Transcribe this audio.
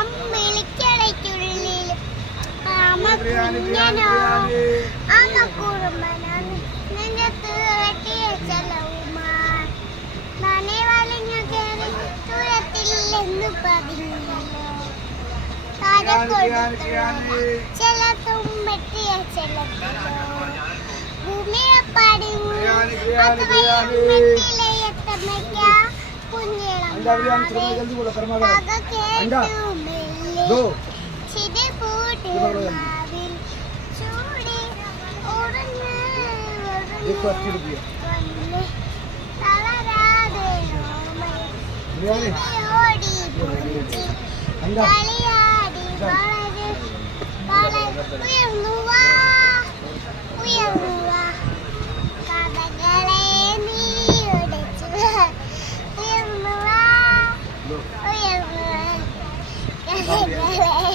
അമ്മിളിക്കടയ്ക്കുള്ളിൽ അമ്മ കുഞ്ഞനോ അമ്മ കുറുമ്പനോ നെഞ്ചത്ത് കെട്ടിയ ചെലവുമാർ നനെ വലിഞ്ഞ കയറി ദൂരത്തില്ലെന്നു പതിഞ്ഞല്ലോ ചില തുമ്പെട്ടിയ ചെലത്തല്ലോ ഭൂമിയെ പടിഞ്ഞു അത്രയും മെട്ടിലെ എത്തമയ്ക്ക കുഞ്ഞിളം ചിരി പൂട്ടി മാവിൽ ചൂടി ഉറഞ്ഞ് തളരാതെ ഓടി കളിയാടി വളരെ ഉയർന്നു വാ കഥകളെ നീ ഉടച്ചു ഉയർന്നു വാ കഥകളെ